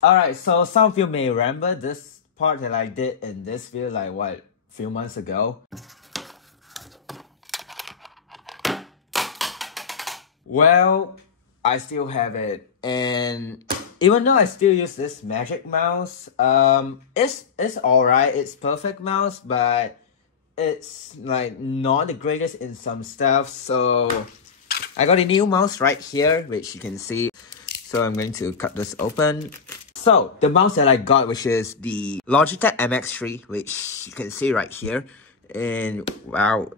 Alright, so some of you may remember this part that I did in this video like what, few months ago. Well, I still have it, and even though I still use this magic mouse, it's alright, it's perfect mouse, but it's like not the greatest in some stuff. So I got a new mouse right here, which you can see. So I'm going to cut this open. So the mouse that I got, which is the Logitech MX3, which you can see right here. And wow,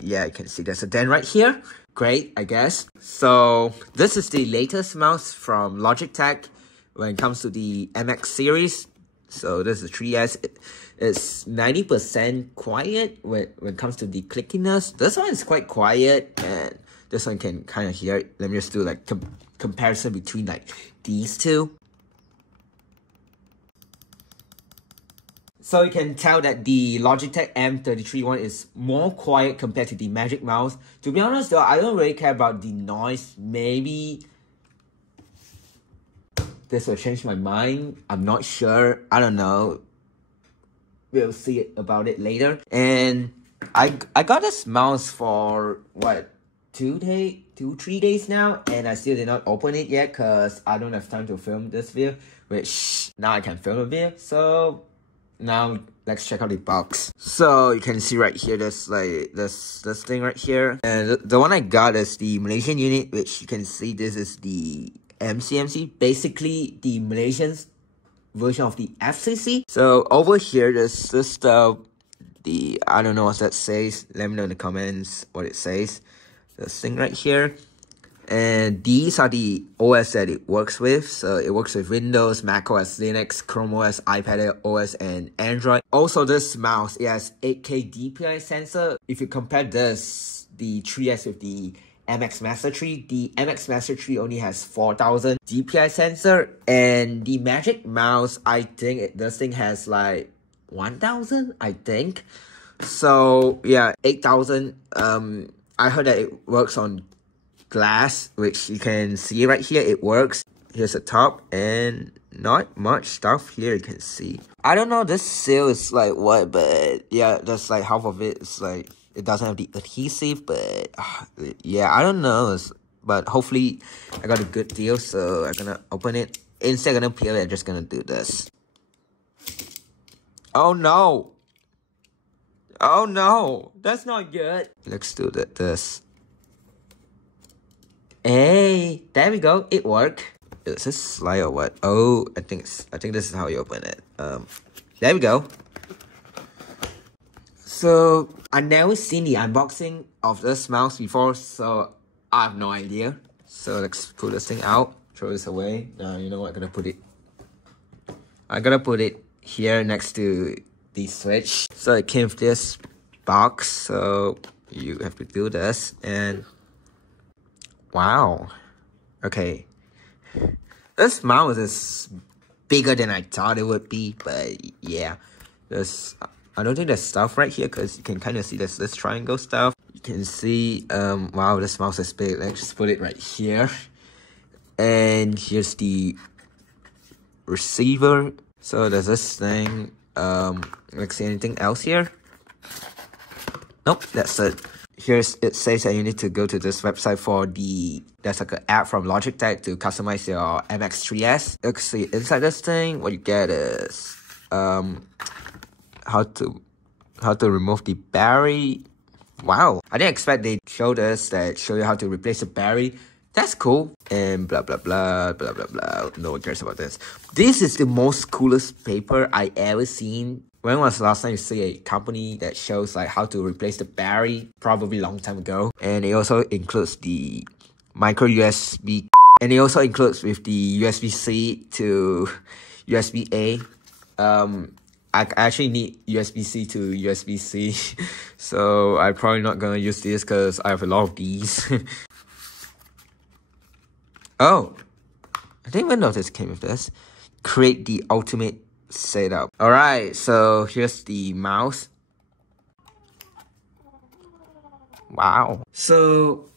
yeah, you can see there's a dent right here. Great, I guess. So this is the latest mouse from Logitech when it comes to the MX series. So this is 3S. It's 90% quiet when it comes to the clickiness. This one is quite quiet, and this one can kind of hear it. Let me just do like comparison between like these two. So you can tell that the Logitech M33 one is more quiet compared to the Magic Mouse. To be honest though, I don't really care about the noise. Maybe this will change my mind. I'm not sure. I don't know. We'll see about it later. And I got this mouse for what, 3 days now, and I still did not open it yet because I don't have time to film this video, which now I can film a video. So now let's check out the box. So you can see right here, there's like this thing right here, and the one I got is the Malaysian unit, which you can see this is the MCMC, basically the Malaysian version of the FCC. So over here there's this stuff, the I don't know what that says. Let me know in the comments what it says. This thing right here. And these are the OS that it works with. So it works with Windows, Mac OS, Linux, Chrome OS, iPad OS, and Android. Also, this mouse, it has 8K DPI sensor. If you compare this, the 3S with the MX Master 3, the MX Master 3 only has 4000 DPI sensor. And the Magic Mouse, I think this thing has like 1000, I think. So yeah, 8000. I heard that it works on glass, which you can see right here. It works. Here's the top, and not much stuff here you can see. I don't know this seal is like what, but yeah, that's like half of it. It's like it doesn't have the adhesive, but yeah, I don't know. But hopefully I got a good deal, so I'm gonna open it. Instead of gonna peel it, I'm just gonna do this. Oh no! Oh no! That's not good. Let's do this. Hey, there we go. It worked. Is this slide or what? Oh, I think this is how you open it. There we go. So I never seen the unboxing of this mouse before, so I have no idea. So let's pull this thing out. Throw this away. You know what? I'm gonna put it here next to the switch. So it came with this box. So you have to do this, and wow. Okay. This mouse is bigger than I thought it would be, but yeah. I don't think there's stuff right here because you can kind of see this triangle stuff. You can see, wow, this mouse is big. Let's just put it right here. And here's the receiver. So there's this thing. Let's see anything else here. Nope, that's it. It says that you need to go to this website for there's like an app from Logitech to customize your MX3S. Let's see, inside this thing, what you get is, how to remove the battery. Wow, I didn't expect they showed us that show you how to replace the battery. That's cool. And blah, blah, blah, blah, blah, blah. No one cares about this. This is the most coolest paper I ever seen. When was the last time you see a company that shows like how to replace the battery? Probably a long time ago. And it also includes the micro USB. And it also includes with the USB-C to USB-A. I actually need USB-C to USB-C. So I'm probably not gonna use this because I have a lot of these. Oh, I didn't even know this came with this. Create the ultimate setup. Alright, so here's the mouse. Wow. So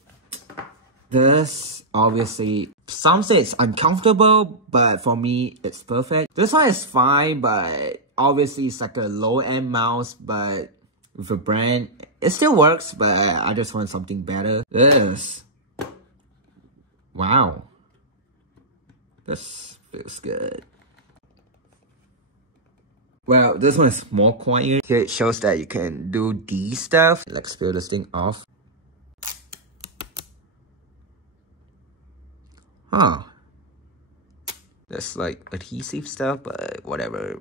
This, obviously, some say it's uncomfortable, but for me, it's perfect. This one is fine, but obviously it's like a low-end mouse, but with a brand, it still works, but I just want something better. This, wow, this feels good. Well, this one is more quiet. Here it shows that you can do these stuff. Let's peel this thing off. Huh. That's like adhesive stuff, but whatever.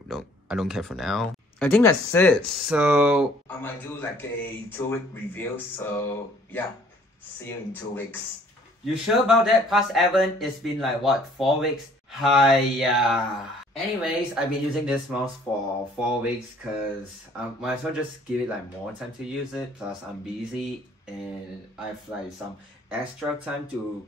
I don't care for now. I think that's it. So I might do like a 2-week review. So yeah, see you in 2 weeks. You sure about that? Past Evan, it's been like what, 4 weeks? Hiya. Anyways, I've been using this mouse for 4 weeks because I might as well just give it like more time to use it. Plus I'm busy and I have like some extra time to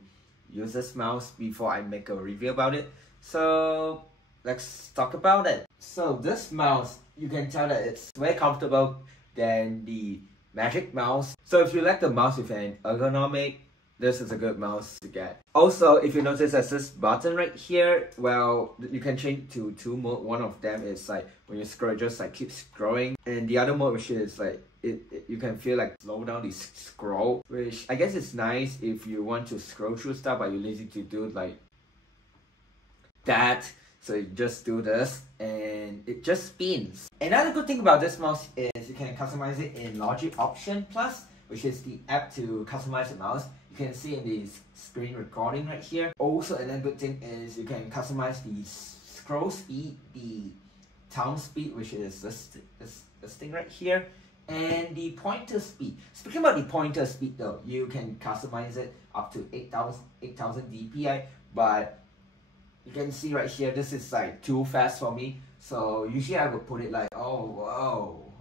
use this mouse before I make a review about it. So let's talk about it. So this mouse, you can tell that it's way comfortable than the Magic Mouse. So if you like the mouse with an ergonomic, this is a good mouse to get. Also, if you notice there's this button right here, well, you can change to 2 modes. One of them is like when you scroll, just like keep scrolling, and the other mode, which is like you can feel like slow down the scroll, which I guess is nice if you want to scroll through stuff but you're lazy to do like that. So you just do this and it just spins. Another good thing about this mouse is you can customize it in Logic Option Plus, which is the app to customize the mouse. You can see in the screen recording right here. Also, another good thing is you can customize the scroll speed, the thumb speed, which is this thing right here, and the pointer speed. Speaking about the pointer speed though, you can customize it up to 8000 dpi, but you can see right here, this is like too fast for me. So usually I would put it like, oh whoa,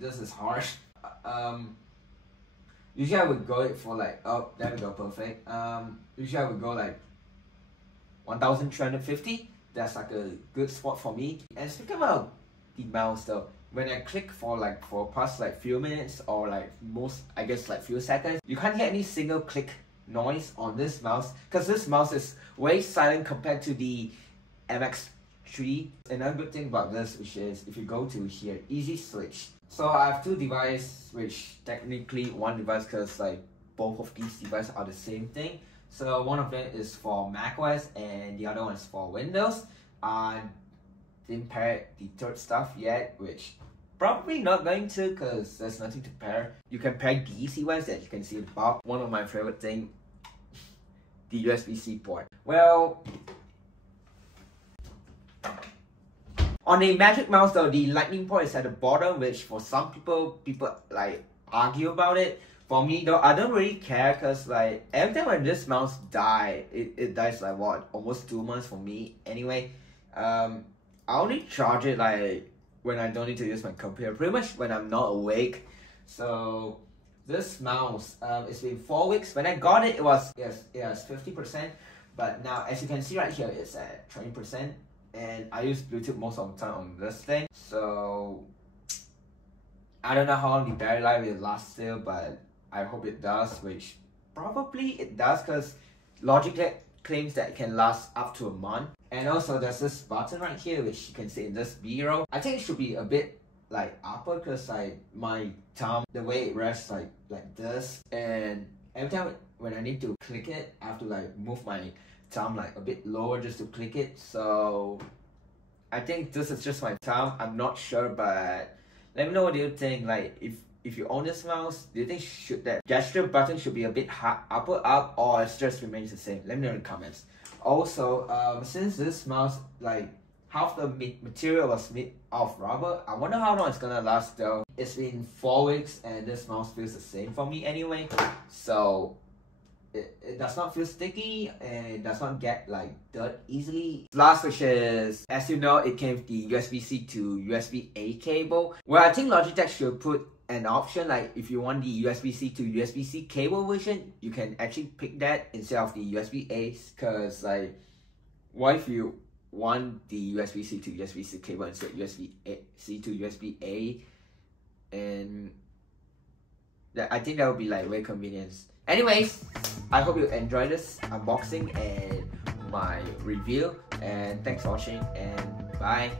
this is harsh. Usually I would go for like, oh, there we go, perfect. Usually I would go like 1350. That's like a good spot for me. And speaking about the mouse though, when I click for past like few minutes or like most, I guess like few seconds, you can't hear any single click noise on this mouse because this mouse is way silent compared to the MX3. Another good thing about this, which is if you go to here, easy switch. So I have 2 devices, which technically one device because like both of these devices are the same thing. So one of them is for macOS and the other one is for Windows. I didn't pair the third stuff yet, which probably not going to because there's nothing to pair. You can pair DC ones that you can see above. One of my favorite thing, the USB-C port. Well, on the Magic Mouse though, the lightning port is at the bottom, which for some people like argue about it. For me though, I don't really care because like every time when this mouse dies, it dies like what, almost 2 months for me anyway. I only charge it like when I don't need to use my computer, pretty much when I'm not awake. So this mouse, it's been 4 weeks. When I got it, it was 50%, but now as you can see right here, it's at 20%. And I use Bluetooth most of the time on this thing, so I don't know how long the battery life will last still, but I hope it does, which probably it does because Logitech claims that it can last up to a month. And also there's this button right here which you can see in this B-roll. I think it should be a bit like upper because like my thumb, the way it rests like this, and every time when I need to click it, I have to like move my thumb like a bit lower just to click it. So I think this is just my thumb. I'm not sure, but let me know what you think. Like if you own this mouse, do you think that gesture button should be a bit upper up or it just remains the same? Let me know in the comments. Also, since this mouse, like half the material was made of rubber, I wonder how long it's gonna last though. It's been 4 weeks and this mouse feels the same for me anyway. So it does not feel sticky and it does not get like dirt easily. Last, which is, as you know, it came with the USB-C to USB-A cable. Well, I think Logitech should put an option like if you want the USB-C to USB-C cable version, you can actually pick that instead of the USB-A, because like what if you want the USB-C to USB-C cable instead USB-C to USB-A, and I think that would be like way convenient. Anyways, I hope you enjoyed this unboxing and my review, and thanks for watching, and bye.